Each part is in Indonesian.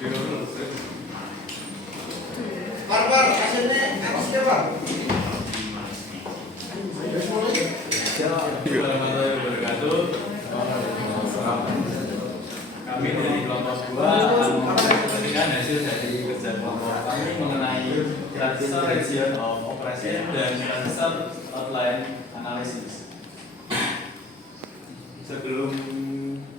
Barbar, hasilnya apa sih Pak? Warahmatullahi wabarakatuh. Kami dari kelompok 2 memberikan hasil dari kerja kelompok kami mengenai transfer region of operation dan transfer outline analysis. Sebelum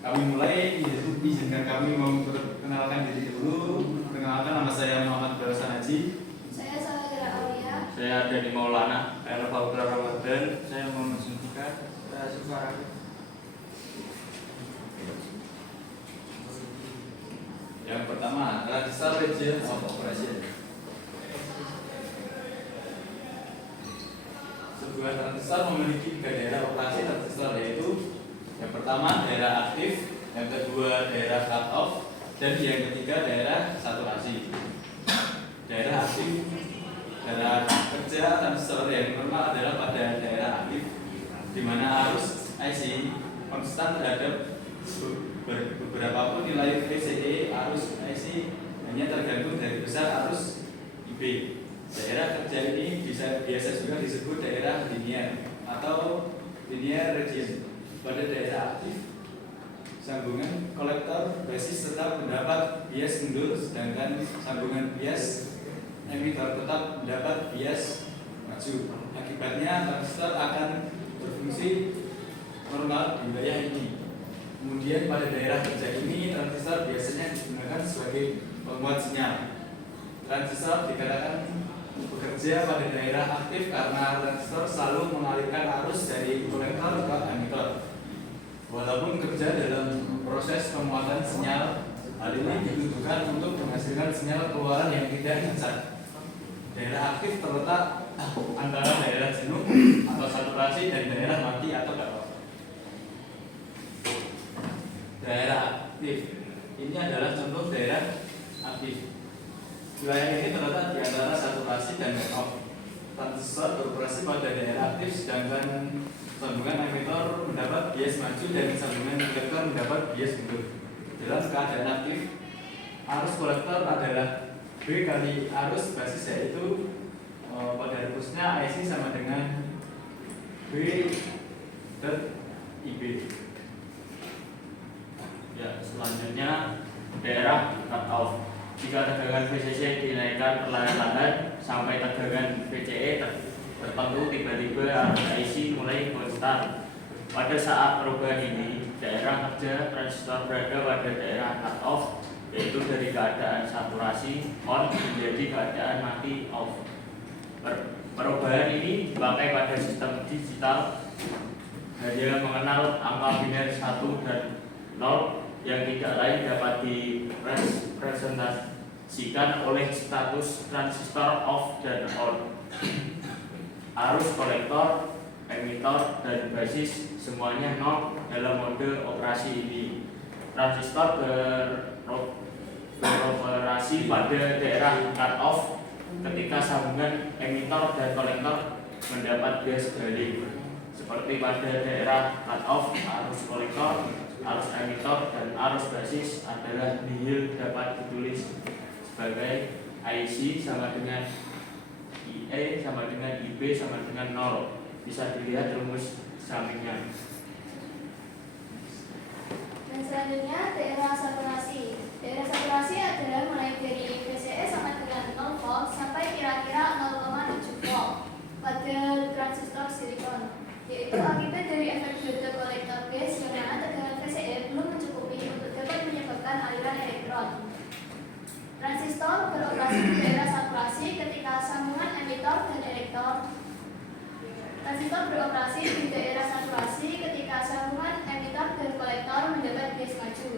kami mulai, izinkan kami memperkenalkan diri dulu. Perkenalkan, nama saya Muhammad Barosan Haji. Saya Salahira Aulia. Saya Dani Maulana. Saya Fauzan Ramadan. Saya Muhammad Suntika. Saya Sukarami. Yang pertama, transfer region of operation. Sebuah transfer memiliki 3 daerah operasi transfer, yaitu yang pertama daerah aktif, yang kedua daerah cut off, dan yang ketiga daerah saturasi. Daerah aktif, daerah kerja transfer yang normal adalah pada daerah aktif, di mana arus IC konstan terhadap beberapa pun nilai PCE. Arus IC hanya tergantung dari besar arus IB. Daerah kerja ini biasa juga disebut daerah linear atau linear region. Pada daerah aktif, sambungan kolektor basis tetap mendapat bias mundur, sedangkan sambungan bias emitor tetap mendapat bias maju. Akibatnya transistor akan berfungsi normal di wilayah ini. Kemudian pada daerah kerja ini, transistor biasanya digunakan sebagai penguat sinyal. Transistor dikatakan bekerja pada daerah aktif karena transistor selalu mengalirkan arus dari kolektor ke emitor. Walaupun kerja dalam proses pemuatan sinyal, hal ini dibutuhkan untuk menghasilkan sinyal keluaran yang tidak cacat. Daerah aktif terletak antara daerah jenuh atau saturasi dan daerah mati atau cut off. Daerah aktif ini adalah contoh daerah aktif. Wilayah ini terletak di antara saturasi dan cut off. Transistor beroperasi pada daerah aktif, sedangkan sambungan emitor mendapat bias maju dan sambungan kolektor mendapat bias mundur. Dalam keadaan aktif, arus kolektor adalah B kali arus basis, yaitu pada rumusnya IC sama dengan B dot IB. Ya, selanjutnya daerah cut off. Jika tegangan VCC dinaikkan perlahan-lahan sampai tegangan VCE tertentu, tiba-tiba arus IC mulai konstan. Pada saat perubahan ini, daerah kerja transistor berada pada daerah cut off, yaitu dari keadaan saturasi on menjadi keadaan mati off. Perubahan ini dipakai pada sistem digital hanya mengenal angka biner 1 dan 0 yang tidak lain dapat direpresentasikan oleh status transistor off dan on. Arus kolektor, emitor, dan basis semuanya 0 dalam mode operasi ini. Transistor beroperasi pada daerah cut off ketika sambungan emitor dan kolektor mendapat bias balik. Seperti pada daerah cut off, arus kolektor, arus emitor, dan arus basis adalah nihil, dapat ditulis sebagai IC sama dengan IE sama dengan IB sama dengan 0. Bisa dilihat rumus sampingnya. Dan selanjutnya daerah saturasi. Daerah saturasi adalah mulai dari PCE sama dengan 0 volt sampai kira-kira 0,7 volt pada transistor silikon, yaitu akibat dari efek diode kolektor base yang mana tegangan PCE belum mencukupi untuk dapat menyebabkan aliran elektron. Transistor beroperasi di daerah saturasi ketika sambungan emitor dan elektor. Transistor beroperasi di daerah saturasi ketika sambungan emitor dan kolektor mendapat bias maju.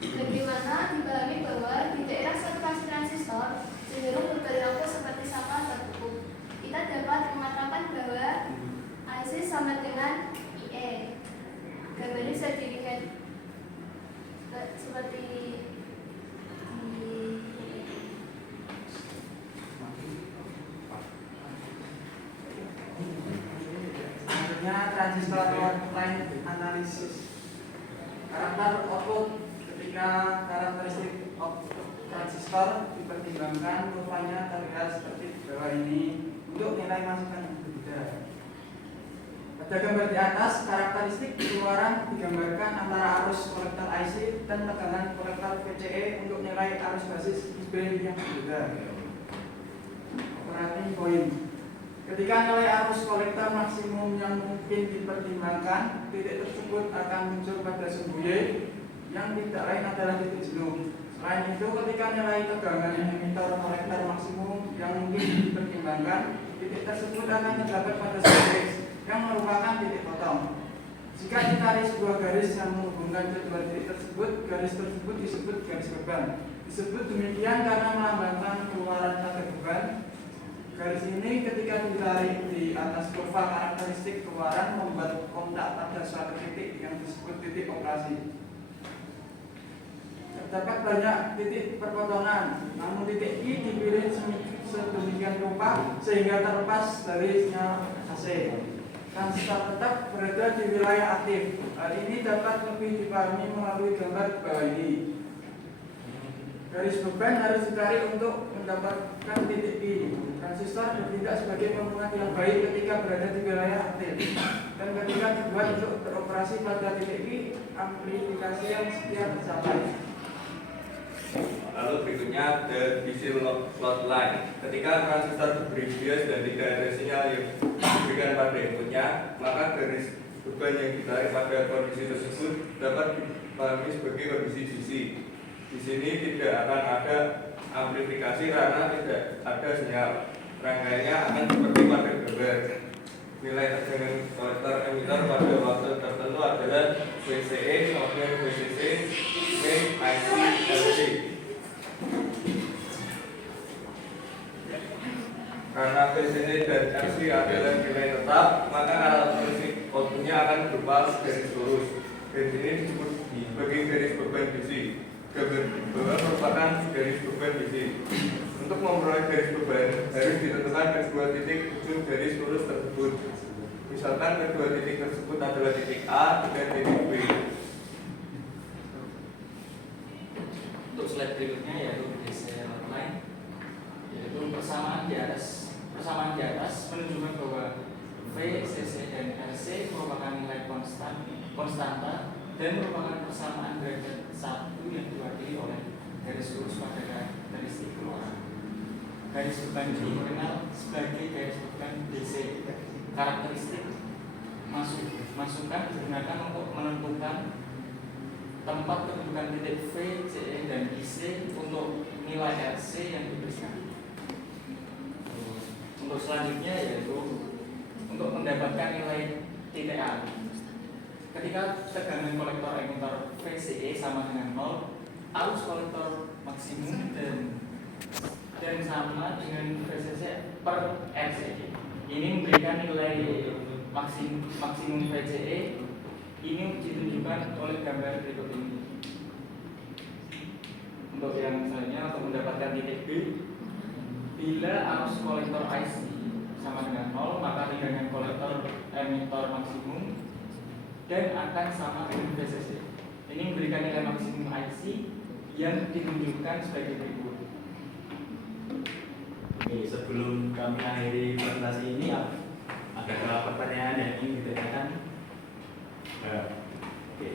Bagaimana dipahami bahwa di daerah saturasi transistor cenderung berperilaku seperti sampah tertutup. Kita dapat mengatakan bahwa IC sama dengan IE. Gambar ini bisa dilihat seperti Transistor outline analisis. Karakter output ketika karakteristik output transistor transistor dipertimbangkan kurvanya terlihat seperti di bawah ini untuk nilai masukan yang berbeda. Pada gambar di atas, karakteristik keluaran digambarkan antara arus kolektor IC dan tegangan kolektor VCE untuk nilai arus basis IB yang berbeda. Operating point. Ketika nilai arus kolektor maksimum yang mungkin dipertimbangkan, titik tersebut akan muncul pada sumbu Y yang tidak lain adalah titik jenuh. Selain itu, ketika nilai tegangan emitor kolektor maksimum yang mungkin dipertimbangkan, titik tersebut akan terdapat pada sumbu X yang merupakan titik potong. Jika ditarik sebuah garis yang menghubungkan kedua titik tersebut, garis tersebut disebut garis beban. Disebut demikian karena melambangkan keluaran pada beban. Garis ini ketika ditarik di atas kurva karakteristik keluaran membuat kontak pada suatu titik yang disebut titik operasi. Terdapat banyak titik perpotongan, namun titik I dipilih sedemikian rupa sehingga terlepas dari sinyal AC. Transistor tetap berada di wilayah aktif. Hal ini dapat lebih dipahami melalui gambar di bawah ini. Garis beban harus ditarik untuk mendapatkan titik I. Transistor bertindak sebagai penguat yang baik ketika berada di wilayah aktif, dan ketika dibuat untuk beroperasi pada titik I, amplifikasi yang setia tercapai. Lalu berikutnya the DC load line. Ketika transistor diberi bias dan tidak ada sinyal yang diberikan pada inputnya, maka garis beban yang ditarik pada kondisi tersebut dapat dipahami sebagai kondisi DC. Di sini tidak akan ada amplifikasi karena tidak ada sinyal. Rangkaiannya akan seperti pada gambar. Nilai tegangan kolektor emitter pada waktu tertentu adalah VCE, kemudian VCC, V, IC, LC. Karena VCC dan LC adalah nilai tetap, maka karakteristik outputnya akan berupa garis lurus. Garis ini disebut sebagai garis beban DC. Gambar di bawah merupakan garis beban DC. Untuk memperoleh garis beban harus ditentukan kedua titik ujung garis lurus tersebut. Misalkan kedua titik tersebut adalah titik A dan titik B. Untuk slide berikutnya yaitu DC line, yaitu persamaan di atas menunjukkan bahwa V, CC, dan RC merupakan nilai konstanta dan merupakan persamaan derajat 1 yang diwakili oleh garis lurus pada karakteristik keluaran. Garis beban ini dikenal sebagai garis beban DC. Karakteristik masukan digunakan untuk menentukan tempat kedudukan titik V, CE, dan IC untuk nilai RC yang diberikan. Untuk selanjutnya yaitu untuk mendapatkan nilai titik A. Ketika tegangan kolektor emitter VCE sama dengan 0, arus kolektor maksimum dan sama dengan VCC per RCE. Ini memberikan nilai maksimum VCE. Ini ditunjukkan oleh gambar berikut ini. Untuk yang selanjutnya, untuk mendapatkan titik B, bila arus kolektor IC sama dengan 0, maka tegangan kolektor emitter maksimum dan akan sama dengan VCC. Ini memberikan nilai maksimum IC yang ditunjukkan sebagai berikut. Oke, sebelum kami akhiri presentasi ini, ada pertanyaan yang ingin ditanyakan? Oke.